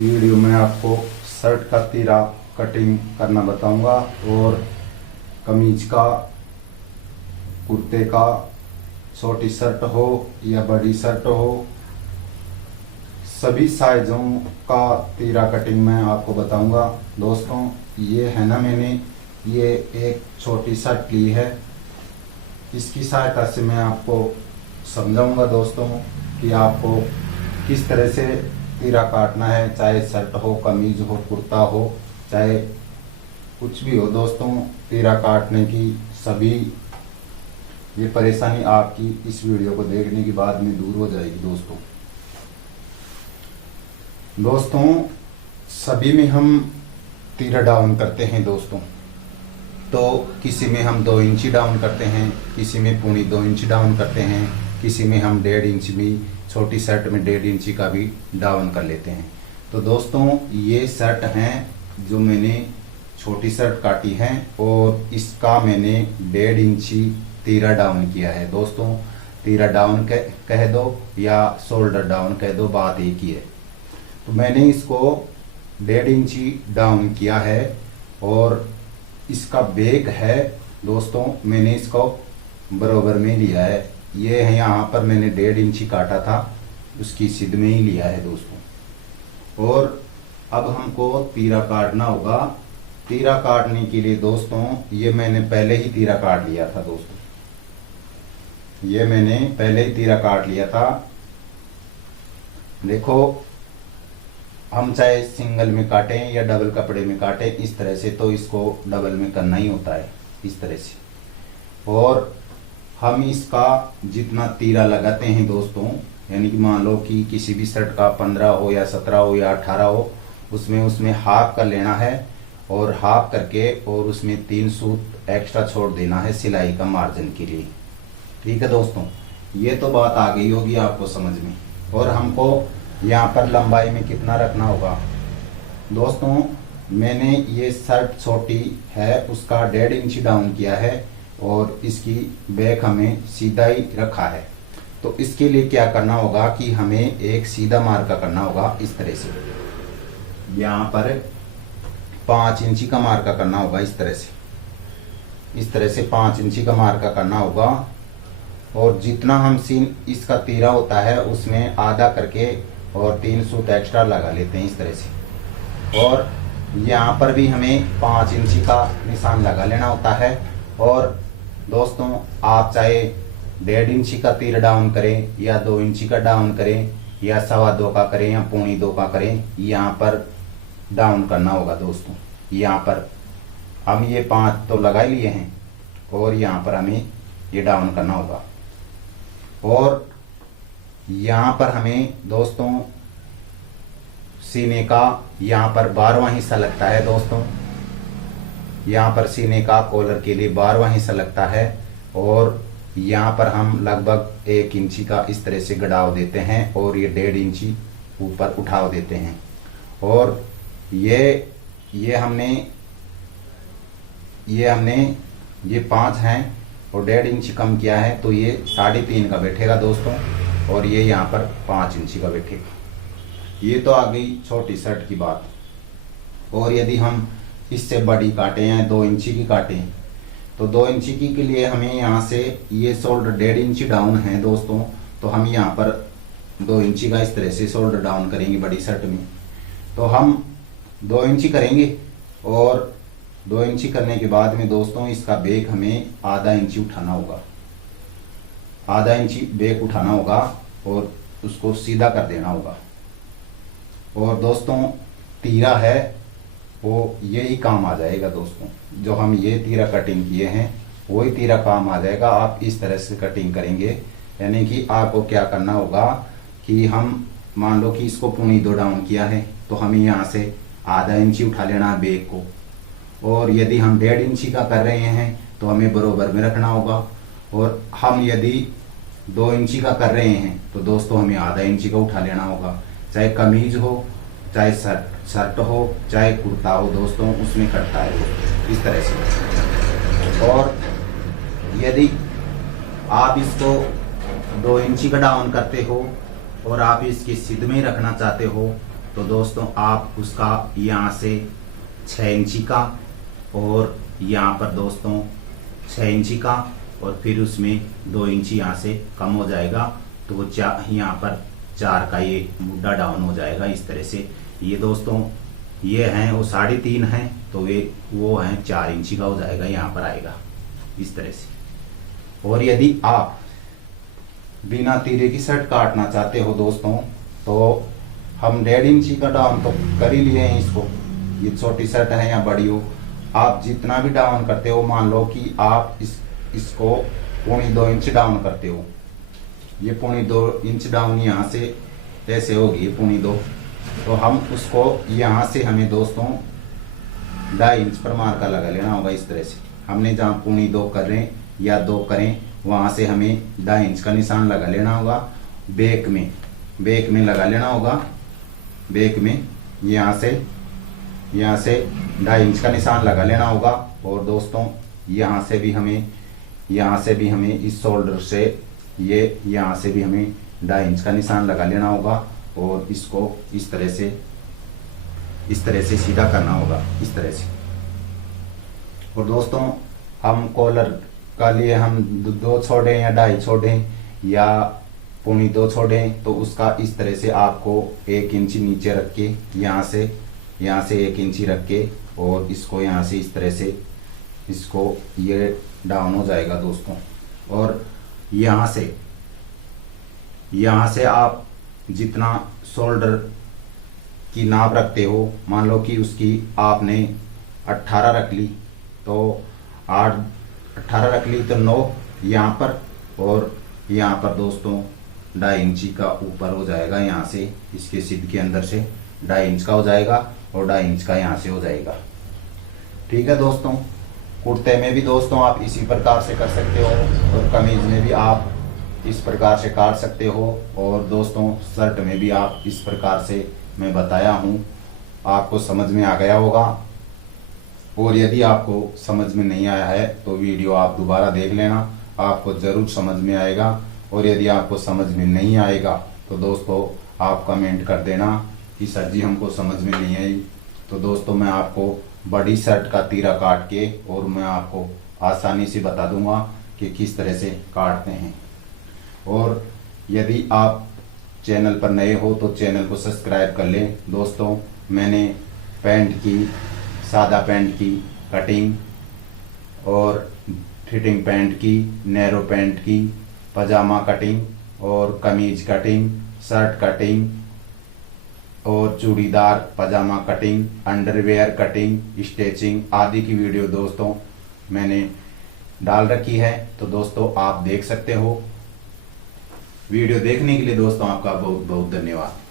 Video में आपको shirt का तीरा कटिंग करना बताऊंगा और कमीज का, कुर्ते का, छोटी शर्ट हो या बड़ी शर्ट हो, सभी साइजों का तीरा कटिंग मैं आपको बताऊंगा। दोस्तों ये है ना, मैंने ये एक छोटी शर्ट ली है, इसकी सहायता से मैं आपको समझाऊंगा दोस्तों कि आपको किस तरह से तीरा काटना है, चाहे शर्ट हो, कमीज हो, कुर्ता हो, चाहे कुछ भी हो। दोस्तों तीरा काटने की सभी ये परेशानी आपकी इस वीडियो को देखने के बाद में दूर हो जाएगी। दोस्तों सभी में हम तीरा डाउन करते हैं दोस्तों। तो किसी में हम 2 इंची डाउन करते हैं, किसी में 2.25 इंच डाउन करते हैं, किसी में हम 1.5 इंच भी, छोटी शर्ट में 1.5 इंची का भी डाउन कर लेते हैं। तो दोस्तों ये शर्ट हैं जो मैंने छोटी शर्ट काटी है और इसका मैंने 1.5 इंची तीरा डाउन किया है। दोस्तों तीरा डाउन कह दो या शोल्डर डाउन कह दो, बात एक ही है। तो मैंने इसको 1.5 इंची डाउन किया है और इसका बेक है दोस्तों, मैंने इसको बराबर में लिया है। ये है, यहाँ पर मैंने 1.5 इंची काटा था, उसकी सिद्ध में ही लिया है दोस्तों। और अब हमको तीरा काटना होगा। तीरा काटने के लिए दोस्तों ये मैंने पहले ही तीरा काट लिया था दोस्तों, ये मैंने पहले ही तीरा काट लिया था। देखो हम चाहे सिंगल में काटें या डबल कपड़े में काटें इस तरह से, तो इसको डबल में करना ही होता है इस तरह से। और हम इसका जितना तीरा लगाते हैं दोस्तों, यानी कि मान लो कि किसी भी शर्ट का 15 हो या 17 हो या 18 हो, उसमें हाफ कर लेना है और हाफ करके और उसमें 3 सूत एक्स्ट्रा छोड़ देना है सिलाई का मार्जिन के लिए। ठीक है दोस्तों, ये तो बात आ गई होगी आपको समझ में। और हमको यहाँ पर लंबाई में कितना रखना होगा दोस्तों, मैंने ये शर्ट छोटी है उसका 1.5 इंच डाउन किया है और इसकी बैक हमें सीधा ही रखा है। तो इसके लिए क्या करना होगा कि हमें एक सीधा मार्का करना होगा इस तरह से, यहाँ पर 5 इंची का मार्का करना होगा इस तरह से 5 इंची का मार्का करना होगा। और जितना हम सीन इसका तीरा होता है उसमें आधा करके और 3 सूत एक्स्ट्रा लगा लेते हैं इस तरह से। और यहाँ पर भी हमें 5 इंची का निशान लगा लेना होता है। और दोस्तों आप चाहे 1.5 इंची का तीर डाउन करें या 2 इंची का डाउन करें या 2.25 का करें या 2.25 का करें, यहाँ पर डाउन करना होगा दोस्तों। यहाँ पर हम ये 5 तो लगा ही लिए हैं और यहाँ पर हमें ये डाउन करना होगा। और यहाँ पर हमें दोस्तों सीने का यहाँ पर 12वां हिस्सा लगता है दोस्तों, यहाँ पर सीने का कॉलर के लिए 12वां हिस्सा लगता है। और यहाँ पर हम लगभग 1 इंची का इस तरह से गड़ाव देते हैं और ये 1.5 इंची ऊपर उठाव देते हैं। और ये हमने ये 5 हैं और 1.5 इंची कम किया है, तो ये 3.5 का बैठेगा दोस्तों। और ये यहाँ पर 5 इंची का बैठेगा। ये तो आ गई छोटी शर्ट की बात। और यदि हम इससे बड़ी काटें या 2 इंची की काटें, तो 2 इंची की के लिए हमें यहाँ से ये शोल्डर 1.5 इंची डाउन है दोस्तों, तो हम यहाँ पर 2 इंची का इस तरह से शोल्डर डाउन करेंगे बड़ी शर्ट में। तो हम 2 इंची करेंगे और 2 इंची करने के बाद में दोस्तों इसका बेक हमें आधा इंची उठाना होगा, आधा इंची बेक उठाना होगा और उसको सीधा कर देना होगा। और दोस्तों तीरा है वो यही काम आ जाएगा दोस्तों, जो हम ये तीरा कटिंग किए हैं वही तीरा काम आ जाएगा। आप इस तरह से कटिंग करेंगे, यानी कि आपको क्या करना होगा कि हम मान लो कि इसको 2.25 डाउन किया है, तो हमें यहाँ से आधा इंची उठा लेना है बेक को। और यदि हम 1.5 इंची का कर रहे हैं तो हमें बराबर में रखना होगा। और हम यदि 2 इंची का कर रहे हैं तो दोस्तों हमें आधा इंची का उठा लेना होगा, चाहे कमीज हो, चाहे शर्ट हो, चाहे कुर्ता हो दोस्तों, उसमें कटता है इस तरह से। और यदि आप इसको 2 इंची का डाउन करते हो और आप इसकी सिद्ध में रखना चाहते हो, तो दोस्तों आप उसका यहाँ से 6 इंची का और यहाँ पर दोस्तों 6 इंची का और फिर उसमें 2 इंची यहाँ से कम हो जाएगा, तो यहाँ पर 4 का ये मुद्दा डाउन हो जाएगा इस तरह से। ये दोस्तों ये हैं वो 3.5 हैं, तो ये वो हैं 4 इंची का हो जाएगा, यहाँ पर आएगा इस तरह से। और यदि आप बिना तीरे की शर्ट काटना चाहते हो दोस्तों, तो हम 1.5 इंची का डाउन तो कर ही लिए हैं इसको, ये छोटी शर्ट है या बड़ी हो, आप जितना भी डाउन करते हो, मान लो कि आप इसको 2.25 इंच डाउन करते हो, ये 2.25 इंच डाउन यहाँ से ऐसे होगी 2.25, तो हम उसको यहाँ से हमें दोस्तों 2.5 इंच पर मार्का लगा लेना होगा इस तरह से। हमने जहाँ 2.25 कर रहे हैं या 2 करें, वहां से हमें 2.5 इंच का निशान लगा लेना होगा। बेक में लगा लेना होगा, बेक में यहाँ से 2.5 इंच का निशान लगा लेना होगा। और दोस्तों यहाँ से भी हमें इस शोल्डर से यहाँ से भी हमें 2.5 इंच का निशान लगा लेना होगा और इसको इस तरह से सीधा करना होगा इस तरह से। और दोस्तों हम कॉलर का लिए हम 2 छोड़े या 2.5 छोड़े या 2.25 छोड़े, तो उसका इस तरह से आपको 1 इंची नीचे रख के यहाँ से 1 इंची रख के और इसको यहाँ से इस तरह से इसको ये डाउन हो जाएगा दोस्तों। और यहाँ से आप जितना शोल्डर की नाप रखते हो, मान लो कि उसकी आपने 18 रख ली, तो 18 रख ली तो 9 यहाँ पर और यहाँ पर दोस्तों 2.5 इंची का ऊपर हो जाएगा, यहाँ से इसके सिद्ध के अंदर से 2.5 इंच का हो जाएगा और 2.5 इंच का यहाँ से हो जाएगा। ठीक है दोस्तों, कुर्ते में भी दोस्तों आप इसी प्रकार से कर सकते हो और कमीज में भी आप इस प्रकार से काट सकते हो और दोस्तों शर्ट में भी आप इस प्रकार से मैं बताया हूँ, आपको समझ में आ गया होगा। और यदि आपको समझ में नहीं आया है तो वीडियो आप दोबारा देख लेना, आपको ज़रूर समझ में आएगा। और यदि आपको समझ में नहीं आएगा तो दोस्तों आप कमेंट कर देना कि सर जी हमको समझ में नहीं आई। तो दोस्तों मैं आपको बड़ी शर्ट का तीरा काट के और मैं आपको आसानी से बता दूंगा कि किस तरह से काटते हैं। और यदि आप चैनल पर नए हो तो चैनल को सब्सक्राइब कर लें। दोस्तों मैंने सादा पैंट की कटिंग और फिटिंग पैंट की, नैरो पैंट की, पजामा कटिंग और कमीज कटिंग, शर्ट कटिंग और चूड़ीदार पजामा कटिंग, अंडरवेयर कटिंग, स्टिचिंग आदि की वीडियो दोस्तों मैंने डाल रखी है, तो दोस्तों आप देख सकते हो। वीडियो देखने के लिए दोस्तों आपका बहुत बहुत धन्यवाद।